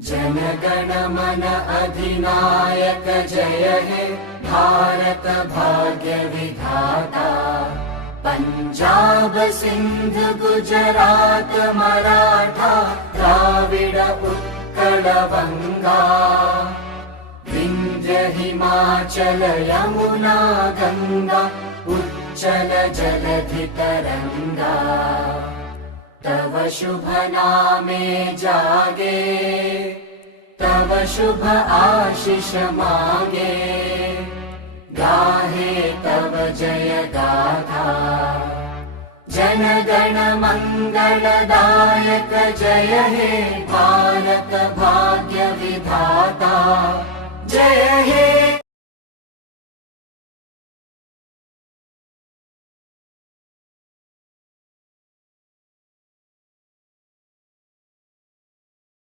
जनगण मन अधिनायक जय हे भारत भाग्य विधाता। पंजाब सिंध गुजरात मराठा द्राविड उत्कल बंगा। विंध्य हिमाचल यमुना गंगा उच्चल जलधि तरंगा। तव शुभ नामे जागे तव शुभ आशीष मागे। गाहे तव जय गाथा जनगण मंगलदायक जय हे भारत